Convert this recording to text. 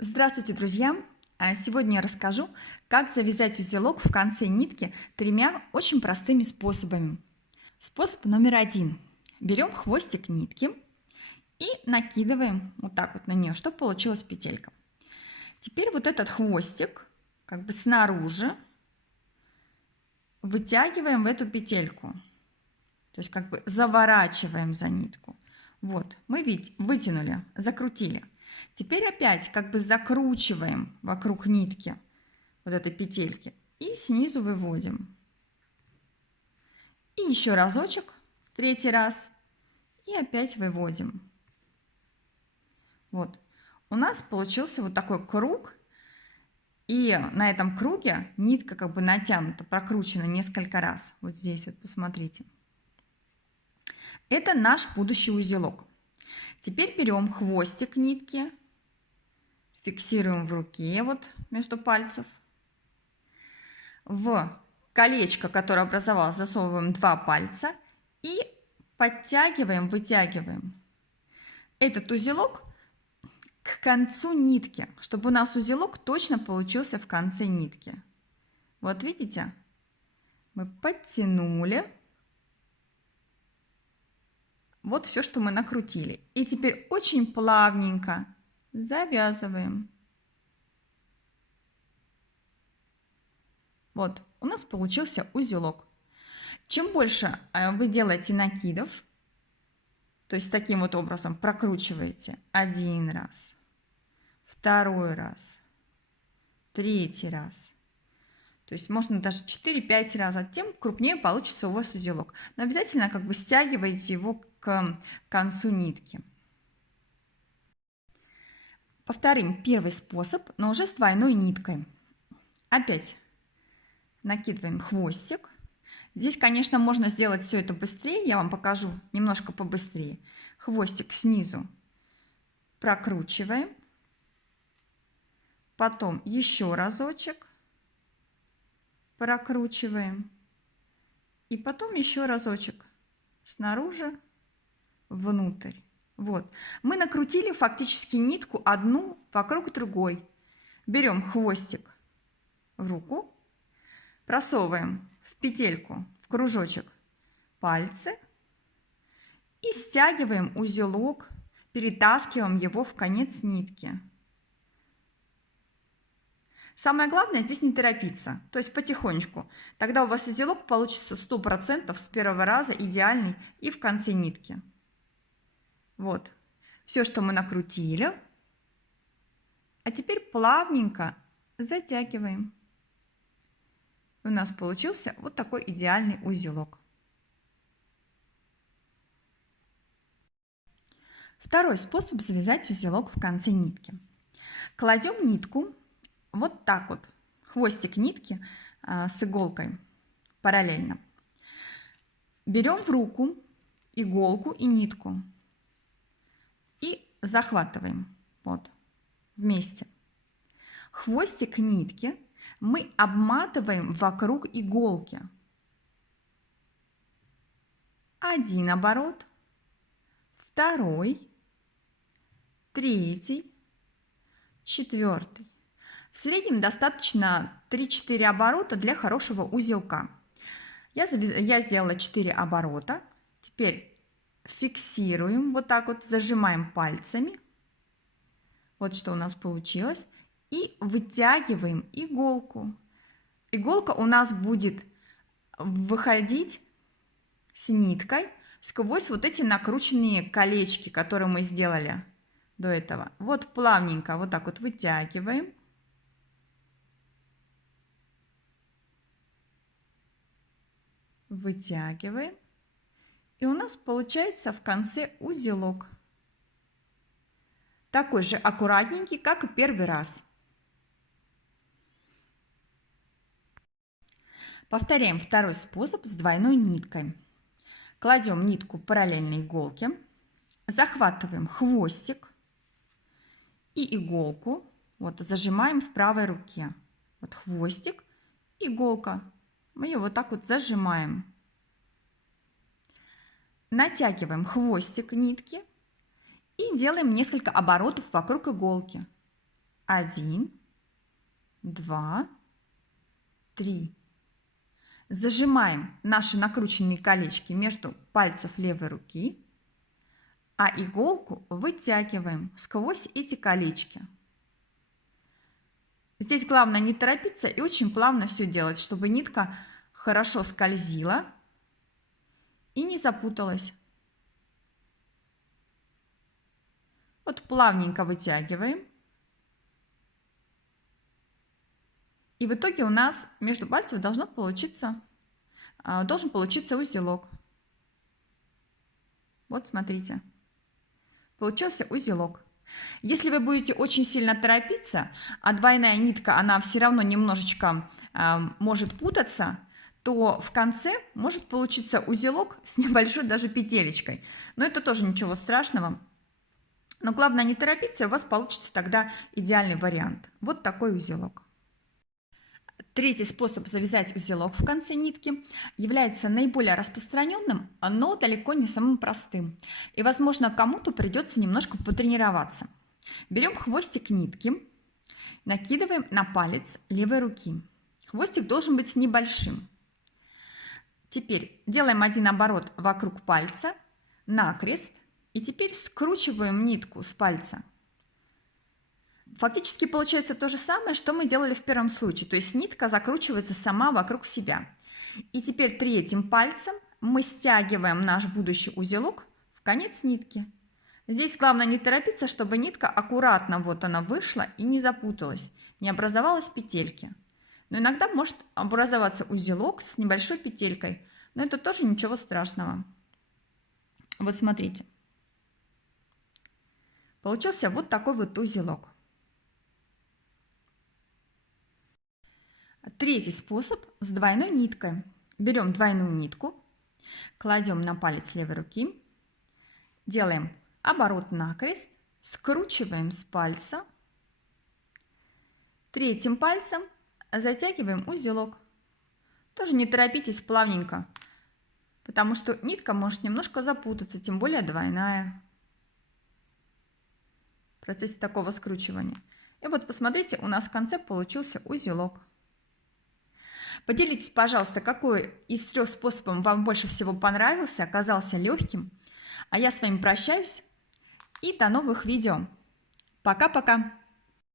Здравствуйте, друзья! Сегодня я расскажу, как завязать узелок в конце нитки тремя очень простыми способами. Способ номер один. Берем хвостик нитки и накидываем вот так вот на нее, чтобы получилась петелька. Теперь вот этот хвостик как бы снаружи вытягиваем в эту петельку. То есть как бы заворачиваем за нитку. Вот, мы вытянули, закрутили. Теперь опять как бы закручиваем вокруг нитки вот этой петельки и снизу выводим. И еще разочек, третий раз, и опять выводим. Вот, у нас получился вот такой круг, и на этом круге нитка как бы натянута, прокручена несколько раз. Вот здесь вот посмотрите. Это наш будущий узелок. Теперь берем хвостик нитки, фиксируем в руке, вот между пальцев. В колечко, которое образовалось, засовываем 2 пальца и подтягиваем, вытягиваем этот узелок к концу нитки, чтобы у нас узелок точно получился в конце нитки. Вот видите, мы подтянули. Вот все, что мы накрутили. И теперь очень плавненько завязываем. Вот, у нас получился узелок. Чем больше вы делаете накидов, то есть таким вот образом прокручиваете один раз, второй раз, третий раз, то есть можно даже 4-5 раз, тем крупнее получится у вас узелок. Но обязательно как бы стягивайте его к концу нитки. Повторим первый способ, но уже с двойной ниткой. Опять накидываем хвостик. Здесь, конечно, можно сделать все это быстрее, я вам покажу немножко побыстрее. Хвостик снизу прокручиваем, потом еще разочек прокручиваем и потом еще разочек снаружи внутрь. Вот, мы накрутили фактически нитку одну вокруг другой. Берем хвостик в руку, просовываем в петельку, в кружочек пальцы и стягиваем узелок, перетаскиваем его в конец нитки. Самое главное здесь не торопиться, то есть потихонечку. Тогда у вас узелок получится 100% с первого раза идеальный и в конце нитки. Вот, все, что мы накрутили. А теперь плавненько затягиваем. У нас получился вот такой идеальный узелок. Второй способ завязать узелок в конце нитки. Кладем нитку вот так вот, хвостик нитки с иголкой параллельно. Берем в руку иголку и нитку и захватываем вот вместе. Хвостик нитки мы обматываем вокруг иголки. Один оборот, второй, третий, четвертый. В среднем достаточно 3-4 оборота для хорошего узелка. Я сделала 4 оборота. Теперь фиксируем вот так вот, зажимаем пальцами. Вот что у нас получилось. И вытягиваем иголку. Иголка у нас будет выходить с ниткой сквозь вот эти накрученные колечки, которые мы сделали до этого. Вот плавненько вот так вот вытягиваем. Вытягиваем. И у нас получается в конце узелок. Такой же аккуратненький, как и первый раз. Повторяем второй способ с двойной ниткой. Кладем нитку параллельно иголке, захватываем хвостик и иголку, вот зажимаем в правой руке. Вот хвостик, иголка. Мы ее вот так вот зажимаем. Натягиваем хвостик нитки и делаем несколько оборотов вокруг иголки. 1, 2, 3. Зажимаем наши накрученные колечки между пальцев левой руки, а иголку вытягиваем сквозь эти колечки. Здесь главное не торопиться и очень плавно все делать, чтобы нитка хорошо скользила и не запуталась. Вот плавненько вытягиваем. И в итоге у нас между пальцев должен получиться узелок. Вот смотрите. Получился узелок. Если вы будете очень сильно торопиться, а двойная нитка, она все равно немножечко может путаться, то в конце может получиться узелок с небольшой даже петелечкой. Но это тоже ничего страшного. Но главное не торопиться, у вас получится тогда идеальный вариант. Вот такой узелок. Третий способ завязать узелок в конце нитки является наиболее распространенным, но далеко не самым простым. И, возможно, кому-то придется немножко потренироваться. Берем хвостик нитки, накидываем на палец левой руки. Хвостик должен быть небольшим. Теперь делаем один оборот вокруг пальца, накрест, и теперь скручиваем нитку с пальца. Фактически получается то же самое, что мы делали в первом случае. То есть нитка закручивается сама вокруг себя. И теперь третьим пальцем мы стягиваем наш будущий узелок в конец нитки. Здесь главное не торопиться, чтобы нитка аккуратно вот она вышла и не запуталась, не образовалась петельки. Но иногда может образоваться узелок с небольшой петелькой, но это тоже ничего страшного. Вот смотрите. Получился вот такой вот узелок. Третий способ с двойной ниткой. Берем двойную нитку, кладем на палец левой руки, делаем оборот накрест, скручиваем с пальца, третьим пальцем затягиваем узелок. Тоже не торопитесь, плавненько, потому что нитка может немножко запутаться, тем более двойная в процессе такого скручивания. И вот посмотрите, у нас в конце получился узелок. Поделитесь, пожалуйста, какой из трех способов вам больше всего понравился, оказался легким. А я с вами прощаюсь и до новых видео. Пока-пока!